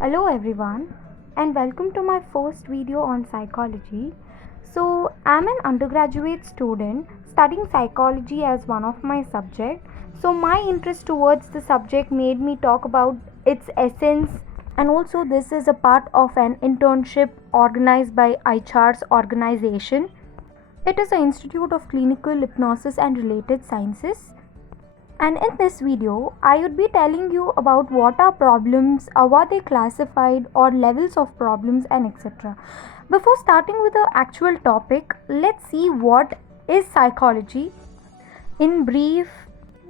Hello everyone and welcome to my first video on psychology. So I'm an undergraduate student studying psychology as one of my subject. So my interest towards the subject made me talk about its essence, and also this is a part of an internship organized by IHR's organization. It is an Institute of Clinical Hypnosis and Related Sciences. And in this video, I would be telling you about what are problems, how are they classified, or levels of problems, and etc. Before starting with the actual topic, let's see what is psychology in brief,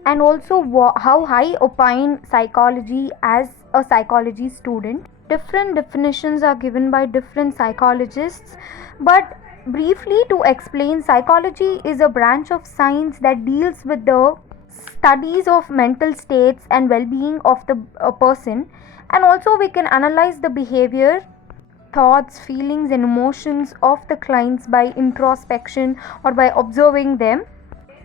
and also how I opine psychology as a psychology student. Different definitions are given by different psychologists, but briefly to explain, psychology is a branch of science that deals with the studies of mental states and well-being of the person, and also we can analyze the behavior, thoughts, feelings and emotions of the clients by introspection or by observing them.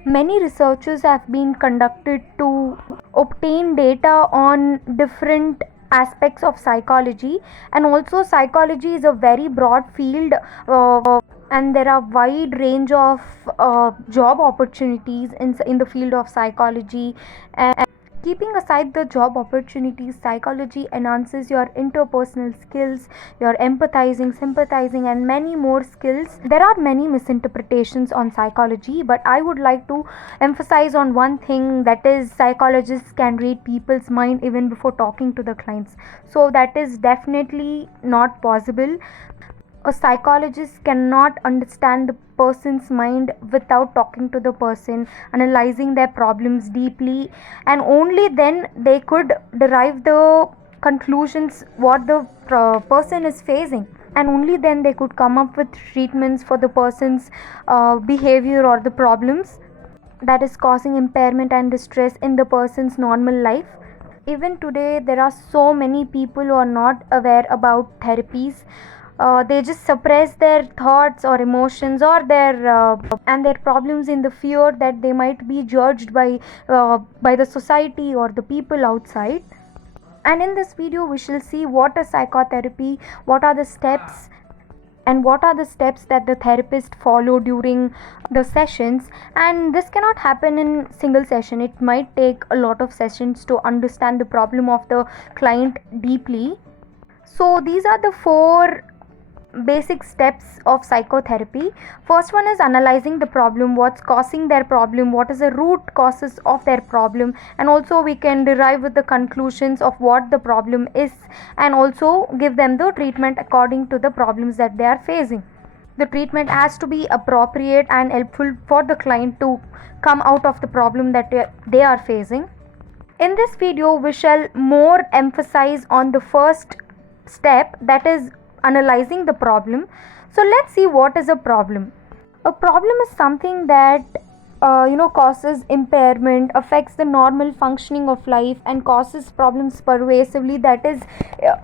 Many researches have been conducted to obtain data on different aspects of psychology, and also psychology is a very broad field, and there are wide range of job opportunities in the field of psychology. And keeping aside the job opportunities, psychology enhances your interpersonal skills, your empathizing, sympathizing, and many more skills. There are many misinterpretations on psychology, but I would like to emphasize on one thing, that is psychologists can read people's mind even before talking to the clients. So that is definitely not possible. A psychologist cannot understand the person's mind without talking to the person, analyzing their problems deeply, and only then they could derive the conclusions what the person is facing, and only then they could come up with treatments for the person's behavior or the problems that is causing impairment and distress in the person's normal life. Even today there are so many people who are not aware about therapies. They just suppress their thoughts or emotions or their problems in the fear that they might be judged by the society or the people outside. And in this video we shall see what is psychotherapy, what are the steps, and what are the steps that the therapist follow during the sessions. And this cannot happen in single session, it might take a lot of sessions to understand the problem of the client deeply. So these are the four basic steps of psychotherapy. First one is analyzing the problem, what's causing their problem, what is the root causes of their problem, and also we can derive with the conclusions of what the problem is, and also give them the treatment according to the problems that they are facing. The treatment has to be appropriate and helpful for the client to come out of the problem that they are facing. In this video we shall more emphasize on the first step, that is analyzing the problem. So let's see what is a problem. A problem is something that causes impairment, affects the normal functioning of life, and causes problems pervasively. That is,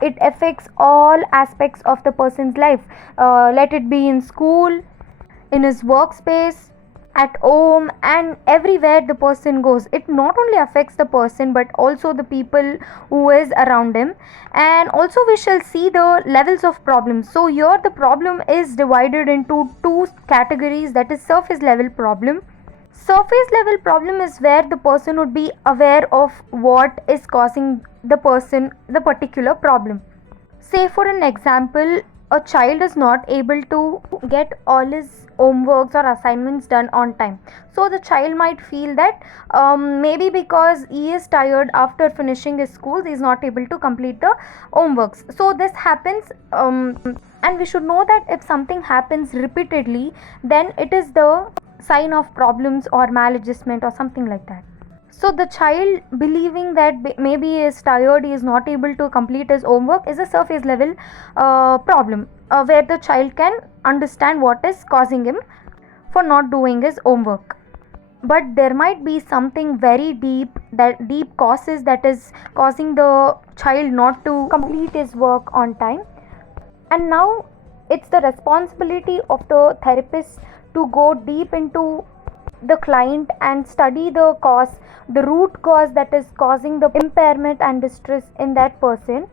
it affects all aspects of the person's life. Let it be in school, in his workspace, at home, and everywhere the person goes. It not only affects the person but also the people who is around him. And also we shall see the levels of problems. So here the problem is divided into two categories, that is surface level problem. Surface level problem is where the person would be aware of what is causing the person the particular problem. Say for an example, a child is not able to get all his homeworks or assignments done on time. So the child might feel that maybe because he is tired after finishing his school, he is not able to complete the homeworks. So this happens, and we should know that if something happens repeatedly, then it is the sign of problems or maladjustment or something like that. So the child believing that maybe he is tired, he is not able to complete his homework, is a surface level problem, where the child can understand what is causing him for not doing his homework. But there might be something very deep, that deep causes that is causing the child not to complete his work on time. And now it's the responsibility of the therapist to go deep into the client and study the cause, the root cause that is causing the impairment and distress in that person.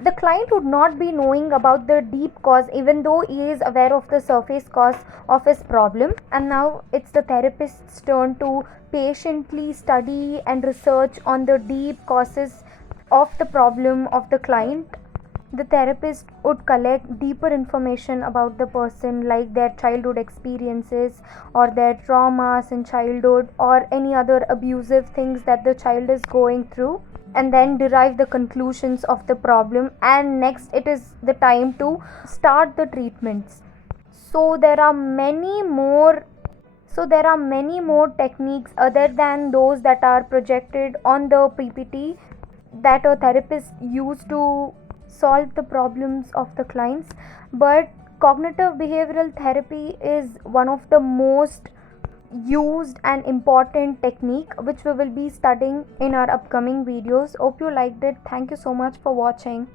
the client would not be knowing about the deep cause, even though he is aware of the surface cause of his problem. And now it's the therapist's turn to patiently study and research on the deep causes of the problem of the client. The therapist would collect deeper information about the person, like their childhood experiences or their traumas in childhood or any other abusive things that the child is going through, and then derive the conclusions of the problem. And next, it is the time to start the treatments. So there are many more techniques other than those that are projected on the PPT that a therapist use to solve the problems of the clients. But cognitive behavioral therapy is one of the most used and important technique which we will be studying in our upcoming videos. Hope you liked it. Thank you so much for watching.